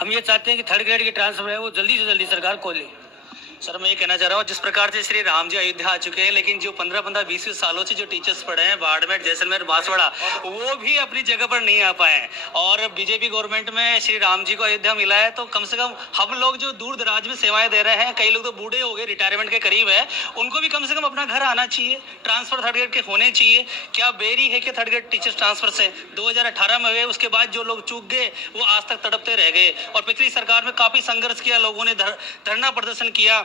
हम ये चाहते हैं कि थर्ड ग्रेड की ट्रांसफर है वो जल्दी से जल्दी सरकार खोले। सर मैं ये कहना चाह रहा हूँ, जिस प्रकार से श्री राम जी अयोध्या आ चुके हैं, लेकिन जो 15-15 20 सालों से जो टीचर्स पढ़े हैं बाड़मेर, जैसलमेर, बांसवाड़ा, वो भी अपनी जगह पर नहीं आ पाए हैं। और बीजेपी गवर्नमेंट में श्री राम जी को अयोध्या मिला है, तो कम से कम हम लोग जो दूर दराज में सेवाएं दे रहे हैं, कई लोग तो बूढ़े हो गए, रिटायरमेंट के करीब है, उनको भी कम से कम अपना घर आना चाहिए, ट्रांसफर थर्ड ग्रेड के होने चाहिए। क्या बेरी है कि थर्ड ग्रेड टीचर्स ट्रांसफर से 2018 में हुए, उसके बाद जो लोग चूक गए वो आज तक तड़पते रह गए। और पिछली सरकार में काफी संघर्ष किया, लोगों ने धरना प्रदर्शन किया,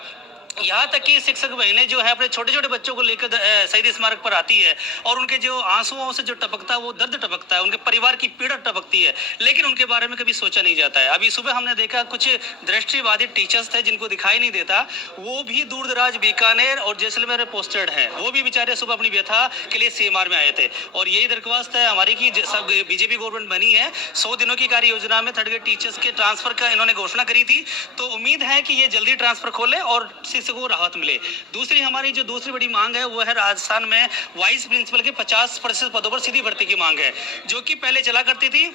यहाँ तक कि शिक्षक बहनें जो है अपने छोटे छोटे बच्चों को लेकर शहीद स्मारक पर आती है, और उनके जो आंसुओं से जो टपकता है वो दर्द टपकता है, उनके परिवार की पीड़ा टपकती है, लेकिन उनके बारे में कभी सोचा नहीं जाता है। अभी सुबह हमने देखा कुछ दृष्टिबाधित टीचर्स थे जिनको दिखाई नहीं देता, वो भी दूर दराज बीकानेर और जैसलमेर में पोस्टेड हैं, वो भी बेचारे सुबह अपनी व्यथा के लिए सीएमआर में आए थे। और यही दरख्वास्त है हमारी कि सब बीजेपी गवर्नमेंट बनी है, 100 दिनों की कार्य योजना में थर्ड ग्रेड टीचर्स के ट्रांसफर का इन्होंने घोषणा करी थी, तो उम्मीद है कि ये जल्दी ट्रांसफर खोले और शिक्षकों को राहत मिले। दूसरी हमारी जो दूसरी बड़ी मांग है वो है राजस्थान में वाइस प्रिंसिपल के 50% पदों पर सीधी भर्ती की मांग है, जो कि पहले चला करती थी।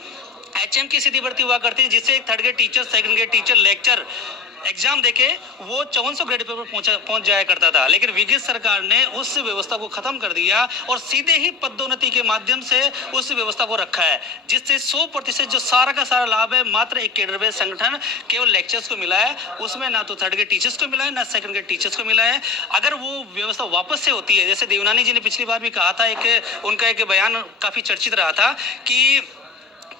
एचएम की सीधी भर्ती हुआ करती थी, जिससे third grade teacher, second grade teacher, lecture exam देके वो 5400 ग्रेड पे पहुंच जाया करता था, लेकिन विगत सरकार ने उस व्यवस्था को खत्म कर दिया और सीधे ही पदोन्नति के माध्यम से उस व्यवस्था को रखा है, जिससे 100% जो सारा का सारा लाभ है मात्र एक केडर बेस्ड संगठन केवल लेक्चर्स को मिला है, उसमें ना तो थर्ड ग्रेड टीचर्स को मिला है ना सेकंड ग्रेड टीचर्स को मिला है। अगर वो व्यवस्था वापस से होती है, जैसे देवनानी जी ने पिछली बार भी कहा था, उनका एक बयान काफी चर्चित रहा था कि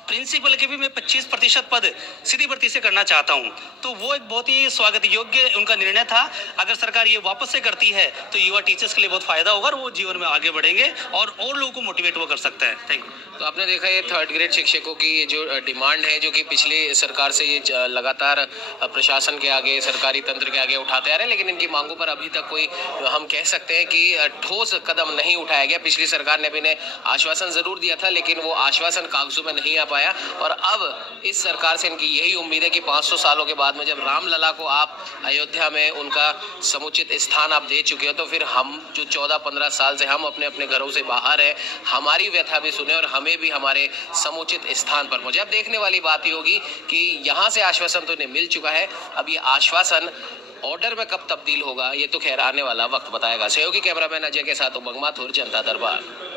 प्रिंसिपल के भी मैं 25% पद सीधी भर्ती से करना चाहता हूं, तो वो एक बहुत ही स्वागत योग्य उनका निर्णय था। अगर सरकार ये वापस से करती है तो युवा टीचर्स के लिए बहुत फायदा होगा और वो जीवन में आगे बढ़ेंगे और लोगों को मोटिवेट वो कर सकते हैं। Thank you. तो आपने देखा ये थर्ड ग्रेड शिक्षकों की ये जो डिमांड है, जो कि पिछली सरकार से ये लगातार प्रशासन के आगे, सरकारी तंत्र के आगे उठाते आ रहे हैं, लेकिन इनकी मांगों पर अभी तक कोई हम कह सकते हैं कि ठोस कदम नहीं उठाया गया। पिछली सरकार ने भी इन्हें आश्वासन जरूर दिया था, लेकिन वो आश्वासन कागजों में नहीं आ पाया। और अब इस सरकार से इनकी यही उम्मीद है कि 500 सालों के बाद में जब रामलला को आप अयोध्या में उनका समुचित स्थान आप दे चुके हो, तो फिर हम जो 14-15 साल से हम अपने अपने घरों से बाहर हैं, हमारी व्यथा भी सुने और हमें भी हमारे समुचित स्थान पर पहुंचे। अब देखने वाली बात ही होगी कि यहाँ से आश्वासन तो इन्हें मिल चुका है, अब ये आश्वासन ऑर्डर में कब तब्दील होगा ये तो खैर आने वाला वक्त बताएगा। सहयोगी कैमरामैन अजय के साथ उमंग माथुर, जनता दरबार।